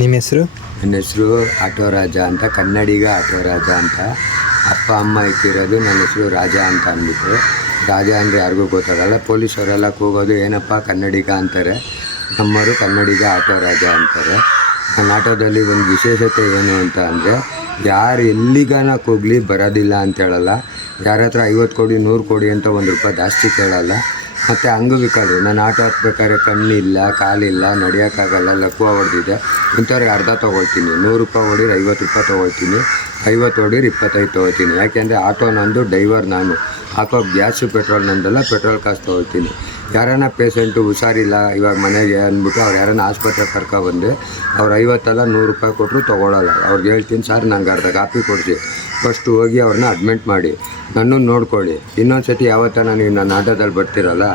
ನಿಮ್ಮ ಹೆಸರು? ನನ್ನ ಹೆಸರು ಆಟೋ ರಾಜ ಅಂತ, ಕನ್ನಡಿಗ ಆಟೋ ರಾಜ ಅಂತ. ಅಪ್ಪ ಅಮ್ಮ ಇಟ್ಟಿರೋದು. ನನ್ನ ಹೆಸರು ರಾಜ ಅಂತ ಅಂದ್ಬಿಟ್ಟು. ರಾಜ ಅಂದರೆ ಯಾರಿಗೂ ಗೊತ್ತಾಗಲ್ಲ. ಪೊಲೀಸವರೆಲ್ಲ ಕೂಗೋದು ಏನಪ್ಪ ಕನ್ನಡಿಗ ಅಂತಾರೆ, ನಮ್ಮವರು ಕನ್ನಡಿಗ ಆಟೋ ರಾಜ ಅಂತಾರೆ. ನನ್ನ ಆಟೋದಲ್ಲಿ ಒಂದು ವಿಶೇಷತೆ ಏನು ಅಂತ ಅಂದರೆ, ಯಾರು ಎಲ್ಲಿಗಾನ ಕೂಗಲಿ ಬರೋದಿಲ್ಲ ಅಂತ ಹೇಳಲ್ಲ. ಯಾರ ಹತ್ರ 50 ಕೋಟಿ 100 ಕೋಟಿ ಅಂತ ₹1 ಜಾಸ್ತಿ ಕೇಳಲ್ಲ. ಮತ್ತು ಅಂಗವಿಕಲರು, ನಾನು ಆಟೋ ಹತ್ಬೇಕಾದ್ರೆ ಕಣ್ಣಿಲ್ಲ, ಕಾಲಿಲ್ಲ, ನಡೆಯೋಕ್ಕಾಗಲ್ಲ, ಲಕ್ವ ಹೊಡೆದಿದೆ, ಇಂಥವ್ರಿಗೆ ಅರ್ಧ ತೊಗೊಳ್ತೀನಿ. ₹100 ಹೊಡೀರಿ ₹50 ತೊಗೊಳ್ತೀನಿ, 50 ಹೊಡೀರಿ 25 ತೊಗೊಳ್ತೀನಿ. ಯಾಕೆಂದರೆ ಆಟೋ ನಂದು, ಡ್ರೈವರ್ ನಾನು. ಹಾಕೋ ಗ್ಯಾಸು ಪೆಟ್ರೋಲ್ ನಂದಲ್ಲ, ಪೆಟ್ರೋಲ್ ಕಾಸು ತೊಗೊಳ್ತೀನಿ. ಯಾರನ್ನ ಪೇಷೆಂಟು ಹುಷಾರಿಲ್ಲ ಇವಾಗ ಮನೆಗೆ ಅಂದ್ಬಿಟ್ಟು ಅವ್ರು ಯಾರನ್ನ ಆಸ್ಪತ್ರೆಗೆ ಕರ್ಕೊಬಂದು ಅವ್ರು 50 ಅಲ್ಲ ₹100 ಕೊಟ್ಟರು ತೊಗೊಳಲ್ಲ. ಅವ್ರಿಗೆ ಹೇಳ್ತೀನಿ, ಸರ್ ನಂಗೆ ಅರ್ಧ ಕಾಪಿ ಕೊಡಿಸಿ, ಫಸ್ಟು ಹೋಗಿ ಅವ್ರನ್ನ ಅಡ್ಮಿಟ್ ಮಾಡಿ ನನ್ನನ್ನು ನೋಡ್ಕೊಳ್ಳಿ. ಇನ್ನೊಂದು ಸತಿ ಯಾವತ್ತನ ನೀವು ನನ್ನ ಆಟೋದಲ್ಲಿ ಬರ್ತಿರಲ್ಲ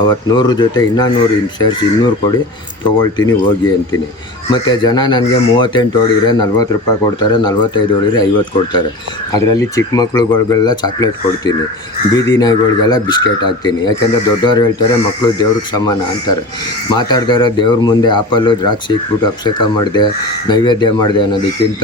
ಅವತ್ತು 100 ಜೊತೆ ಇನ್ನೂ 100 ಸೇರಿಸಿ 200 ಕೊಡಿ, ತೊಗೊಳ್ತೀನಿ ಹೋಗಿ ಅಂತೀನಿ. ಮತ್ತು ಜನ ನನಗೆ 38 ಹೊಡಿದ್ರೆ ₹40 ಕೊಡ್ತಾರೆ, 45 ಹೊಡಿದ್ರೆ 50 ಕೊಡ್ತಾರೆ. ಅದರಲ್ಲಿ ಚಿಕ್ಕ ಮಕ್ಳುಗಳಿಗೆಲ್ಲ ಚಾಕ್ಲೇಟ್ ಕೊಡ್ತೀನಿ, ಬೀದಿ ನಾಯಿಗಳಿಗೆಲ್ಲ ಬಿಸ್ಕೆಟ್ ಹಾಕ್ತೀನಿ. ಯಾಕೆಂದರೆ ದೊಡ್ಡವ್ರು ಹೇಳ್ತಾರೆ ಮಕ್ಕಳು ದೇವ್ರಿಗೆ ಸಮಾನ ಅಂತಾರೆ. ಮಾತಾಡ್ದಾರೆ ದೇವ್ರ ಮುಂದೆ ಆಪಲ್ಲು ದ್ರಾಕ್ಷಿ ಇಕ್ಬಿಟ್ಟು ಅಭಿಷೇಕ ಮಾಡಿದೆ, ನೈವೇದ್ಯ ಮಾಡಿದೆ ಅನ್ನೋದಕ್ಕಿಂತ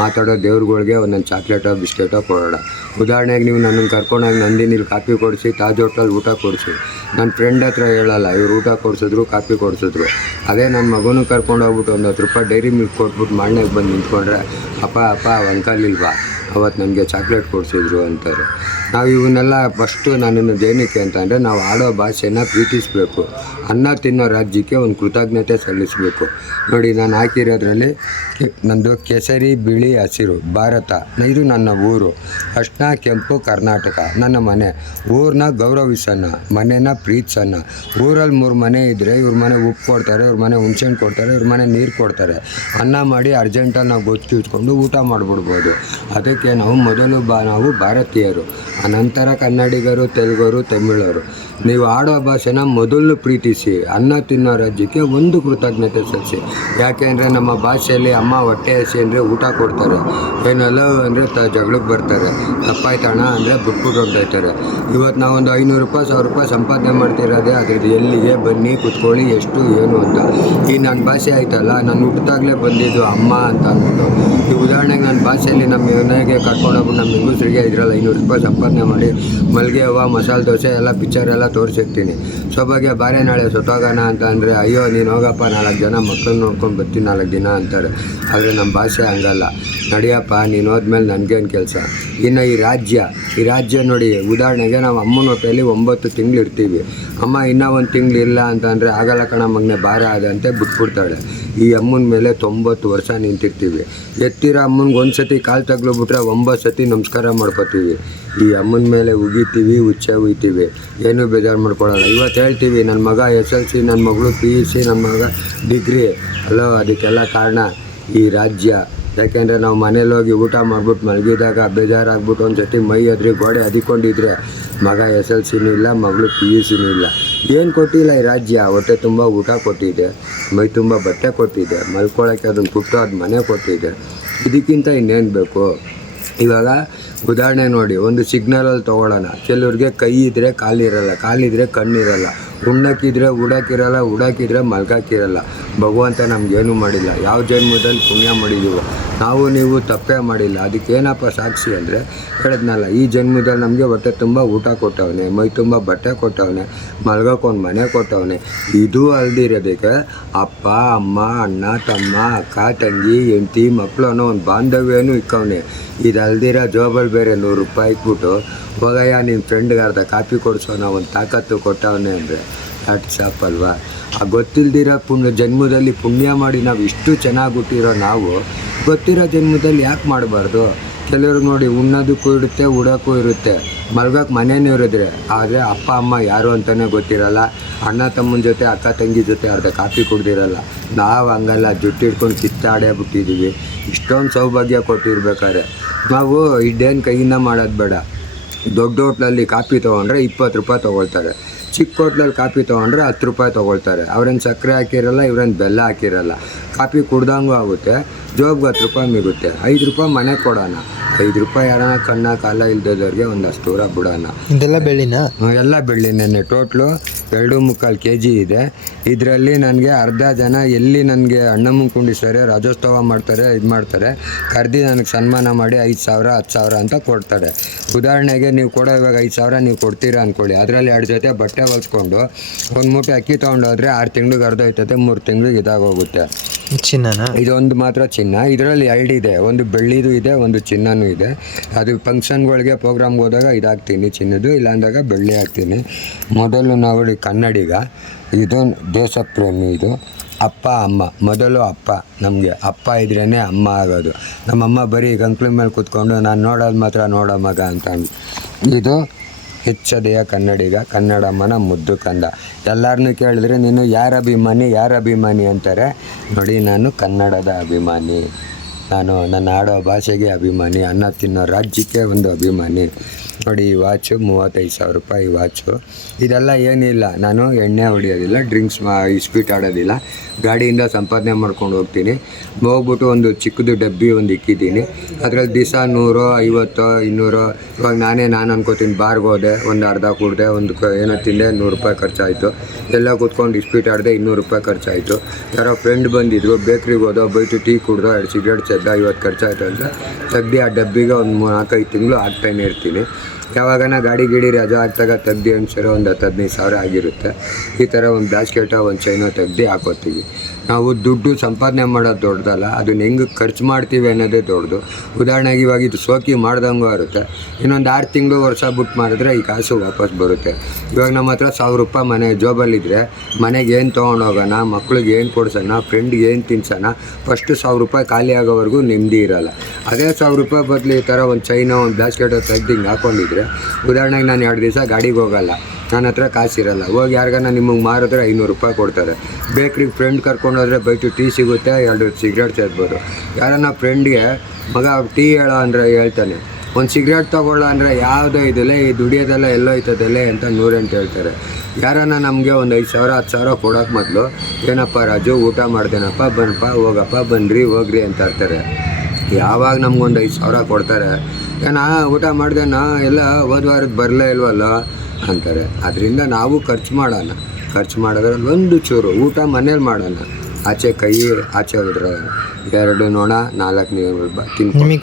ಮಾತಾಡೋ ದೇವ್ರುಗಳಿಗೆ ಒಂದೊಂದು ಚಾಕ್ಲೇಟೋ ಬಿಸ್ಕೆಟೋ ಕೊಡೋಣ. ಉದಾಹರಣೆಗೆ ನೀವು ನನ್ನನ್ನು ಕರ್ಕೊಂಡೋಗಿ ನಂದಿನಿಲ್ಲಿ ಕಾಫಿ ಕೊಡಿಸಿ, ತಾಜ್ ಹೋಟೆಲ್ ಊಟ ಕೊಡಿಸಿ. ನನ್ನ ಫ್ರೆಂಡ್ ಹತ್ರ ಹೇಳಲ್ಲ, ಇವ್ರು ಊಟ ಕೊಡಿಸಿದ್ರು ಕಾಫಿ ಕೊಡಿಸಿದ್ರು. ಅದೇ ನನ್ನ ಮಗನೂ ಕರ್ಕೊಂಡೋಗ್ಬಿಟ್ಟು ₹10 ಡೈರಿ ಮಿಲ್ಕ್ ಕೊಟ್ಬಿಟ್ಟು ಮಾಡನೆಗೆ ಬಂದು ನಿಂತ್ಕೊಂಡ್ರೆ, ಅಪ್ಪ ಅಂಕಲ್ ಇಲ್ವಾ ಅವತ್ತು ನನಗೆ ಚಾಕ್ಲೇಟ್ ಕೊಡಿಸಿದ್ರು ಅಂತಾರೆ. ನಾವು ಇವನ್ನೆಲ್ಲ ಫಸ್ಟು ನನ್ನನ್ನು ಏನಕ್ಕೆ ಅಂತಂದರೆ, ನಾವು ಆಡೋ ಭಾಷೆನ ಪ್ರೀತಿಸಬೇಕು. ಅನ್ನ ತಿನ್ನೋ ರಾಜ್ಯಕ್ಕೆ ಒಂದು ಕೃತಜ್ಞತೆ ಸಲ್ಲಿಸಬೇಕು. ನೋಡಿ, ನಾನು ಹಾಕಿರೋದ್ರಲ್ಲಿ ನಂದು ಕೇಸರಿ ಬಿಳಿ ಹಸಿರು ಭಾರತ, ಇದು ನನ್ನ ಊರು. ಅರ್ಶಿನ ಕೆಂಪು ಕರ್ನಾಟಕ ನನ್ನ ಮನೆ. ಊರನ್ನ ಗೌರವಿಸೋಣ, ಮನೆನ ಪ್ರೀತಿಸೋಣ. ಊರಲ್ಲಿ 3 ಮನೆ ಇದ್ದರೆ ಇವ್ರ ಮನೆ ಉಪ್ಪು ಕೊಡ್ತಾರೆ, ಇವ್ರ ಮನೆ ಹುಣ್ಸೆಹಣ್ಣು ಕೊಡ್ತಾರೆ, ಇವ್ರ ಮನೆ ನೀರು ಕೊಡ್ತಾರೆ. ಅನ್ನ ಮಾಡಿ ಅರ್ಜೆಂಟಲ್ಲಿ ನಾವು ಗೊತ್ತು ಇಟ್ಕೊಂಡು ಊಟ ಮಾಡಿಬಿಡ್ಬೋದು. ಅದಕ್ಕೆ ನಾವು ನಾವು ಭಾರತೀಯರು, ಅನಂತರ ಕನ್ನಡಿಗರು, ತೆಲುಗರು, ತಮಿಳರು. ನೀವು ಆಡೋ ಭಾಷೆನ ಮೊದಲು ಪ್ರೀತಿಸಿ, ಅನ್ನ ತಿನ್ನೋ ರಾಜ್ಯಕ್ಕೆ ಒಂದು ಕೃತಜ್ಞತೆ ಸಲ್ಲಿಸಿ. ಯಾಕೆಂದರೆ ನಮ್ಮ ಭಾಷೆಯಲ್ಲಿ ಅಮ್ಮ ಹೊಟ್ಟೆ ಹಸಿ ಅಂದರೆ ಊಟ ಕೊಡ್ತಾರೆ, ಏನಲ್ಲ ಅಂದರೆ ಜಗಳಕ್ಕೆ ಬರ್ತಾರೆ, ತಪ್ಪಾಯ್ತಣ ಅಂದರೆ ಬಿಟ್ಬಿಟ್ಟು ಹೊಂಟೋಯ್ತಾರೆ. ಇವತ್ತು ನಾವೊಂದು ₹500 ₹1000 ಸಂಪಾದನೆ ಮಾಡ್ತಿರೋದೇ ಅದ್ರದ್ದು ಎಲ್ಲಿಗೆ ಬನ್ನಿ ಕೂತ್ಕೊಳ್ಳಿ ಎಷ್ಟು ಏನು ಅಂತ. ಈ ನನ್ನ ಭಾಷೆ ಆಯ್ತಲ್ಲ, ನಾನು ಹುಟ್ಟಿದಾಗಲೇ ಬಂದಿದ್ದು ಅಮ್ಮ ಅಂತ ಅಂದ್ಬಿಟ್ಟು. ಈ ಉದಾಹರಣೆಗೆ ನನ್ನ ಭಾಷೆಯಲ್ಲಿ ನಮ್ಮ ಮನೆಗೆ ಕರ್ಕೊಂಡೋಗ್ಬಿಟ್ಟು ನಮ್ಮ ಹೆಂಗಸ್ರಿಗೆ ಇದರಲ್ಲಿ ₹500 ಸಂಪಾದನೆ ಮಾಡಿ ಮಲ್ಲಿಗೆ ಹೂವು, ಮಸಾಲೆ ದೋಸೆ ಎಲ್ಲ ಪಿಕ್ಚರ್ ಎಲ್ಲ ತೋರಿಸಿರ್ತೀನಿ. ಸೊಬಗೆ ಬಾರೆ ನಾಳೆ ಸುತ್ತೋಗೋಣ ಅಂತ ಅಂದರೆ, ಅಯ್ಯೋ ನೀನು ಹೋಗಪ್ಪ 4 ಜನ ಮಕ್ಕಳನ್ನ ನೋಡ್ಕೊಂಡು ಬರ್ತೀನಿ 4 ದಿನ ಅಂತಾರೆ. ಆದರೆ ನಮ್ಮ ಭಾಷೆ ಹಂಗಲ್ಲ. ನಡಿಯಪ್ಪ ನೀನು ಹೋದ್ಮೇಲೆ ನನಗೇನು ಕೆಲಸ. ಇನ್ನು ಈ ರಾಜ್ಯ ನೋಡಿ, ಉದಾಹರಣೆಗೆ ನಾವು ಅಮ್ಮನ ಹೊಟ್ಟೆಯಲ್ಲಿ 9 ತಿಂಗಳು ಇರ್ತೀವಿ. ಅಮ್ಮ ಇನ್ನೂ 1 ತಿಂಗಳು ಇಲ್ಲ ಅಂತ ಅಂದರೆ, ಆಗಲ್ಲ ಕಣ ಮಗನೇ ಭಾರ ಆದಂತೆ ಬಿಟ್ಬಿಡ್ತಾಳೆ. ಈ ಅಮ್ಮನ ಮೇಲೆ 90 ವರ್ಷ ನಿಂತಿರ್ತೀವಿ. ಎತ್ತಿರೋ ಅಮ್ಮನಿಗೆ 1 ಸತಿ ಕಾಲು ತಗ್ಲಿಬಿಟ್ರೆ 9 ಸತಿ ನಮಸ್ಕಾರ ಮಾಡ್ಕೋತೀವಿ. ಈ ಅಮ್ಮನ ಮೇಲೆ ಉಗಿತೀವಿ, ಉಚ್ಚೆ ಉಯ್ತೀವಿ, ಏನೂ ಬೇಜಾರು ಮಾಡ್ಕೊಳ್ಳಲ್ಲ. ಇವತ್ತು ಹೇಳ್ತೀವಿ ನನ್ನ ಮಗ SLC, ನನ್ನ ಮಗಳು PUC, ನನ್ನ ಮಗ ಡಿಗ್ರಿ ಅಲ್ಲ. ಅದಕ್ಕೆಲ್ಲ ಕಾರಣ ಈ ರಾಜ್ಯ. ಯಾಕೆಂದರೆ ನಾವು ಮನೇಲಿ ಹೋಗಿ ಊಟ ಮಾಡ್ಬಿಟ್ಟು ಮಲಗಿದಾಗ ಬೇಜಾರಾಗ್ಬಿಟ್ಟು ಒಂದು ಸತಿ ಮೈ ಎದ್ರಿ ಗೋಡೆ ಅದಿಕೊಂಡಿದ್ರೆ ಮಗ SLCನೂ ಇಲ್ಲ, ಮಗಳು PUCನೂ ಇಲ್ಲ. ಏನು ಕೊಟ್ಟಿಲ್ಲ ಈ ರಾಜ್ಯ. ಹೊಟ್ಟೆ ತುಂಬ ಊಟ ಕೊಟ್ಟಿದೆ, ಮೈ ತುಂಬ ಬಟ್ಟೆ ಕೊಟ್ಟಿದೆ, ಮಲ್ಕೊಳ್ಳೋಕ್ಕೆ ಅದನ್ನು ಪುಟ್ಟು ಅದು ಮನೆ ಕೊಟ್ಟಿದೆ. ಇದಕ್ಕಿಂತ ಇನ್ನೇನು ಬೇಕು. ಇವಾಗ ಉದಾಹರಣೆ ನೋಡಿ, ಒಂದು ಸಿಗ್ನಲಲ್ಲಿ ತೊಗೊಳ್ಳೋಣ. ಕೆಲವ್ರಿಗೆ ಕೈ ಇದ್ದರೆ ಕಾಲಿರಲ್ಲ, ಕಾಲಿದ್ರೆ ಕಣ್ಣಿರಲ್ಲ, ಉಣ್ಣಕ್ಕಿದ್ರೆ ಉಡಕ್ಕಿರಲ್ಲ, ಉಡಕ್ಕಿದ್ರೆ ಮಲ್ಗಕ್ಕಿರಲ್ಲ. ಭಗವಂತ ನಮಗೇನು ಮಾಡಿಲ್ಲ. ಯಾವ ಜನ್ಮದಲ್ಲಿ ಪುಣ್ಯ ಮಾಡಿದ್ದೀವೋ ನಾವು ನೀವು ತಪ್ಪೇ ಮಾಡಿಲ್ಲ. ಅದಕ್ಕೇನಪ್ಪ ಸಾಕ್ಷಿ ಅಂದರೆ, ಹೇಳಿದ್ನಲ್ಲ, ಈ ಜನ್ಮದಲ್ಲಿ ನಮಗೆ ಹೊಟ್ಟೆ ತುಂಬ ಊಟ ಕೊಟ್ಟವನೆ, ಮೈ ತುಂಬ ಬಟ್ಟೆ ಕೊಟ್ಟವನೆ, ಮಲ್ಗೋಕ್ಕೊಂದು ಮನೆ ಕೊಟ್ಟವನೆ. ಇದು ಅಲ್ದಿರೋದಕ್ಕೆ ಅಪ್ಪ ಅಮ್ಮ ಅಣ್ಣ ತಮ್ಮ ಅಕ್ಕ ತಂಗಿ ಹೆಂಡತಿ ಮಕ್ಕಳು ಅನ್ನೋ ಒಂದು ಬಾಂಧವ್ಯನೂ ಇಕ್ಕವನೆ. ಇದು ಅಲ್ದಿರೋ ಜೋಬಲ್ಲಿ ಬೇರೆ ₹100 ಇಕ್ಬಿಟ್ಟು ಹೋಗಯ್ಯ ನಿಮ್ಮ ಫ್ರೆಂಡ್ಗೆ ಅರ್ಧ ಕಾಪಿ ಕೊಡಿಸೋಣ ಒಂದು ತಾಕತ್ತು ಕೊಟ್ಟವನೇ ಅಂದರೆ ಹ್ಯಾಟ್ಸ್ ಆಫ್ ಅಲ್ವಾ. ಆ ಗೊತ್ತಿಲ್ದಿರೋ ಜನ್ಮದಲ್ಲಿ ಪುಣ್ಯ ಮಾಡಿ ನಾವು ಇಷ್ಟು ಚೆನ್ನಾಗಿ ಹುಟ್ಟಿರೋ ನಾವು ಗೊತ್ತಿರೋ ಜನ್ಮದಲ್ಲಿ ಯಾಕೆ ಮಾಡಬಾರ್ದು. ಕೆಲವ್ರಿಗೆ ನೋಡಿ, ಉಣ್ಣೋದಕ್ಕೂ ಇರುತ್ತೆ, ಉಡೋಕ್ಕೂ ಇರುತ್ತೆ, ಮಲ್ಗೋಕ್ಕೆ ಮನೇನೂ ಇರಿದ್ರೆ, ಆದರೆ ಅಪ್ಪ ಅಮ್ಮ ಯಾರು ಅಂತಲೇ ಗೊತ್ತಿರಲ್ಲ. ಅಣ್ಣ ತಮ್ಮನ ಜೊತೆ ಅಕ್ಕ ತಂಗಿ ಜೊತೆ ಅರ್ಧ ಕಾಫಿ ಕುಡ್ದಿರಲ್ಲ. ನಾವು ಹಂಗಲ್ಲ, ಜುಟ್ಟು ಹಿಡ್ಕೊಂಡು ಕಿತ್ತಾಡೇ ಬಿಟ್ಟಿದ್ದೀವಿ. ಇಷ್ಟೊಂದು ಸೌಭಾಗ್ಯ ಕೊಟ್ಟಿರ್ಬೇಕಾದ್ರೆ ನಾವು ಇದೇನು ಕೈಯಿಂದ ಮಾಡೋದು ಬೇಡ. ದೊಡ್ಡ ಹೋಟ್ಲಲ್ಲಿ ಕಾಫಿ ತೊಗೊಂಡ್ರೆ ₹20 ತೊಗೊಳ್ತಾರೆ, ಚಿಕ್ಕ ಹೋಟ್ಲಲ್ಲಿ ಕಾಫಿ ತೊಗೊಂಡ್ರೆ ₹10 ತೊಗೊಳ್ತಾರೆ. ಅವ್ರೇನು ಸಕ್ಕರೆ ಹಾಕಿರಲ್ಲ, ಇವ್ರೇನು ಬೆಲ್ಲ ಹಾಕಿರಲ್ಲ. ಕಾಫಿ ಕುಡ್ದಂಗೂ ಆಗುತ್ತೆ, ಜೋಬ್ಗೆ ₹10 ಮಿಗುತ್ತೆ. ₹5 ಮನೆಗೆ ಕೊಡೋಣ, ರೂಪಾಯಿ ಯಾರನ್ನ ಕಣ್ಣ ಕಾಲ ಇಲ್ದದವ್ರಿಗೆ ಒಂದು 10 ರೂಪಾಯಿ ಬಿಡೋಣ. ಇದೆಲ್ಲ ಬೆಳ್ಳಿನಾ? ಎಲ್ಲ ಬೆಳ್ಳಿನೇ. ಟೋಟ್ಲು 2.25 kg ಇದೆ. ಇದರಲ್ಲಿ ನನಗೆ ಅರ್ಧ ಜನ ಎಲ್ಲಿ ನನಗೆ ಅಣ್ಣಮ್ಮನ ಕುಂಡಿಸ್ತಾರೆ, ರಾಜ್ಯೋತ್ಸವ ಮಾಡ್ತಾರೆ, ಇದು ಮಾಡ್ತಾರೆ, ಕರೆದು ನನಗೆ ಸನ್ಮಾನ ಮಾಡಿ 5,000 10,000 ಅಂತ ಕೊಡ್ತಾರೆ. ಉದಾಹರಣೆಗೆ ನೀವು ಕೊಡೋ ಇವಾಗ 5,000 ನೀವು ಕೊಡ್ತೀರಾ ಅಂದ್ಕೊಳ್ಳಿ, ಅದರಲ್ಲಿ 2 ಜೊತೆ ಬಟ್ಟೆ ಹೊಲ್ಸ್ಕೊಂಡು ಒಂದು ಮೂಟೆ ಅಕ್ಕಿ ತೊಗೊಂಡೋದ್ರೆ 6 ತಿಂಗ್ಳಿಗೆ ಅರ್ಧ ಹೋಯ್ತದೆ, 3 ತಿಂಗ್ಳಿಗೆ ಇದಾಗೋಗುತ್ತೆ. ಚಿನ್ನನಾ? ಇದೊಂದು ಮಾತ್ರ ಚಿನ್ನ. ಇದರಲ್ಲಿ 2 ಇದೆ, ಒಂದು ಬೆಳ್ಳಿದು ಇದೆ, ಒಂದು ಚಿನ್ನನೂ ಇದೆ. ಅದು ಫಂಕ್ಷನ್ಗಳಿಗೆ ಪ್ರೋಗ್ರಾಮ್ಗೆ ಹೋದಾಗ ಇದಾಗ್ತೀನಿ ಚಿನ್ನದು, ಇಲ್ಲಾಂದಾಗ ಬೆಳ್ಳಿ ಹಾಕ್ತೀನಿ. ಮೊದಲು ನಾವು ಕನ್ನಡಿಗ, ಇದು ದೇಶಪ್ರೇಮಿ. ಇದು ಅಪ್ಪ ಅಮ್ಮ. ಮೊದಲು ಅಪ್ಪ, ನಮಗೆ ಅಪ್ಪ ಇದ್ರೇ ಅಮ್ಮ ಆಗೋದು. ನಮ್ಮಮ್ಮ ಬರೀ ಗಂಟ್ಲ ಮೇಲೆ ಕೂತ್ಕೊಂಡು ನಾನು ನೋಡೋದು ಮಾತ್ರ ನೋಡೋ ಮಗ ಅಂತ. ಇದು ಹೆಚ್ಚದೆಯ ಕನ್ನಡಿಗ, ಕನ್ನಡಮ್ಮನ ಮುದ್ದು ಕಂದ. ಎಲ್ಲರನ್ನೂ ಕೇಳಿದ್ರೆ ನೀನು ಯಾರ ಅಭಿಮಾನಿ ಅಂತಾರೆ. ನೋಡಿ, ನಾನು ಕನ್ನಡದ ಅಭಿಮಾನಿ, ನಾನು ನನ್ನ ಆಡೋ ಭಾಷೆಗೆ ಅಭಿಮಾನಿ, ಅನ್ನ ತಿನ್ನೋ ರಾಜ್ಯಕ್ಕೆ ಒಂದು ಅಭಿಮಾನಿ. ನೋಡಿ, ಈ ವಾಚು 35,000 ರೂಪಾಯಿ ವಾಚು. ಇದೆಲ್ಲ ಏನಿಲ್ಲ, ನಾನು ಎಣ್ಣೆ ಹೊಡಿಯೋದಿಲ್ಲ, ಡ್ರಿಂಕ್ಸ್ ಇಸ್ಪೀಟ್ ಆಡೋದಿಲ್ಲ, ಗಾಡಿಯಿಂದ ಸಂಪಾದನೆ ಮಾಡ್ಕೊಂಡು ಹೋಗ್ತೀನಿ. ಹೋಗ್ಬಿಟ್ಟು ಒಂದು ಚಿಕ್ಕದು ಡಬ್ಬಿ ಒಂದು ಇಕ್ಕಿದ್ದೀನಿ, ಅದರಲ್ಲಿ ದಿವಸ 100 50 200. ಇವಾಗ ನಾನು ಅನ್ಕೋತೀನಿ, ಬಾರ್ಗೆ ಹೋದೆ, ಒಂದು ಅರ್ಧ ಕುಡ್ದೆ, ಒಂದು ಏನೋ ತಿಂದೆ, 100 ರೂಪಾಯಿ ಖರ್ಚಾಯಿತು. ಎಲ್ಲ ಕೂತ್ಕೊಂಡು ಇಸ್ಪೀಟ್ ಆಡಿದೆ, 200 ರೂಪಾಯಿ ಖರ್ಚಾಯಿತು. ಯಾರೋ ಫ್ರೆಂಡ್ ಬಂದಿದ್ರು, ಬೇಕ್ರಿಗೆ ಹೋದೋ, ಬೈಟು ಟೀ ಕುಡ್ದೋ, 2 ಸಿಗರೇಟ್ ಚೆದ್ದ, 50 ಖರ್ಚಾಯಿತು ಅಂತ ತೆಗ್ದು ಆ ಡಬ್ಬಿಗೆ ಒಂದು 4-5 ತಿಂಗಳು ಹಾಕ್ತಾನೆ ಇರ್ತೀನಿ. ಯಾವಾಗನ ಗಾಡಿ ರಜಾ ಆಗ್ತಾಗ ತೆಗ್ದು ಅನ್ಸರೋ ಒಂದು 10-15 ಸಾವಿರ ಆಗಿರುತ್ತೆ. ಈ ಥರ ಒಂದು ಬ್ಯಾಸ್ಕೆಟೋ ಒಂದು ಚೈನೋ ತೆಗ್ದು ಹಾಕೋತೀವಿ. ನಾವು ದುಡ್ಡು ಸಂಪಾದನೆ ಮಾಡೋದು ದೊಡ್ಡದಲ್ಲ, ಅದನ್ನ ಹೆಂಗೆ ಖರ್ಚು ಮಾಡ್ತೀವಿ ಅನ್ನೋದೇ ದೊಡ್ಡದು. ಉದಾಹರಣೆಗೆ ಇವಾಗ ಇದು ಸೋಕಿ ಮಾಡ್ದಂಗೂ ಇರುತ್ತೆ, ಇನ್ನೊಂದು 6 ತಿಂಗಳು ವರ್ಷ ಬಿಟ್ಟು ಮಾಡಿದ್ರೆ ಈ ಕಾಸು ವಾಪಸ್ ಬರುತ್ತೆ. ಇವಾಗ ನಮ್ಮ ಹತ್ರ 1,000 ರೂಪಾಯಿ ಮನೆ ಜೋಬಲ್ಲಿದ್ದರೆ ಮನೆಗೆ ಏನು ತೊಗೊಂಡೋಗೋಣ, ಮಕ್ಳಿಗೆ ಏನು ಕೊಡ್ಸೋಣ, ಫ್ರೆಂಡ್ಗೆ ಏನು ತಿನ್ಸೋಣ, ಫಸ್ಟು 1,000 ರೂಪಾಯಿ ಖಾಲಿ ಆಗೋವರೆಗೂ ನೆಮ್ಮದಿ ಇರೋಲ್ಲ. ಅದೇ 1,000 ರೂಪಾಯಿ ಬದಲು ಈ ಥರ ಒಂದು ಚೈನೋ ಒಂದು ಬ್ಯಾಸ್ಕೆಟೋ ತೆಗ್ದು ಹಿಂಗೆ ಹಾಕ್ಕೊಂಡಿದ್ರೆ, ಉದಾಹರಣೆಗೆ ನಾನು 2 ದಿವಸ ಗಾಡಿಗೆ ಹೋಗಲ್ಲ, ನನ್ನ ಹತ್ರ ಕಾಸಿರಲ್ಲ, ಹೋಗಿ ಯಾರಿಗಾನ ನಿಮಗೆ ಮಾರಿದ್ರೆ 500 ರೂಪಾಯಿ ಕೊಡ್ತಾರೆ. ಬೇಕ್ರಿಗೆ ಫ್ರೆಂಡ್ ಕರ್ಕೊಂಡೋದ್ರೆ ಬೈಟು ಟೀ ಸಿಗುತ್ತೆ, 2 ಸಿಗರೇಟ್ ಸೇರ್ಬೋದು. ಯಾರನ್ನ ಫ್ರೆಂಡ್ಗೆ ಮಗ ಟೀ ಹೇಳೋ ಅಂದರೆ ಹೇಳ್ತಾನೆ, ಒಂದು ಸಿಗರೇಟ್ ತೊಗೊಳ್ಳೋ ಅಂದರೆ ಯಾವುದೋ ಇದಿಲ್ಲ, ಈ ದುಡಿಯೋದೆಲ್ಲ ಎಲ್ಲೋಯ್ತದಲ್ಲೇ ಅಂತ 108 ಹೇಳ್ತಾರೆ. ಯಾರನ್ನ ನಮಗೆ ಒಂದು 5,000 10,000 ಕೊಡೋಕೆ ಮೊದಲು, ಏನಪ್ಪ ರಾಜು ಊಟ ಮಾಡ್ತೇನಪ್ಪ, ಬನ್ನಪ್ಪ, ಹೋಗಪ್ಪ, ಬನ್ನಿರಿ ಹೋಗ್ರಿ ಅಂತ ಇರ್ತಾರೆ. ಯಾವಾಗ ನಮ್ಗೊಂದು 5,000 ಕೊಡ್ತಾರೆ, ಏನಾ ಊಟ ಮಾಡ್ದೇನಾ, ಎಲ್ಲ ಹೋದ್ವಾರದ್ದು ಬರಲೇ ಇಲ್ವಲ್ಲ ಅಂತಾರೆ. ಅದರಿಂದ ನಾವು ಖರ್ಚು ಮಾಡೋದ್ರಲ್ಲಿ ಒಂದು ಚೂರು ಊಟ ಮನೇಲಿ ಮಾಡೋಣ, ಆಚೆ ಕೈ ಆಚೆ ಹೋದ್ರೆ 2 ನೋಣ 4 ನೀರು ತಿನ್ಕೊಂಡು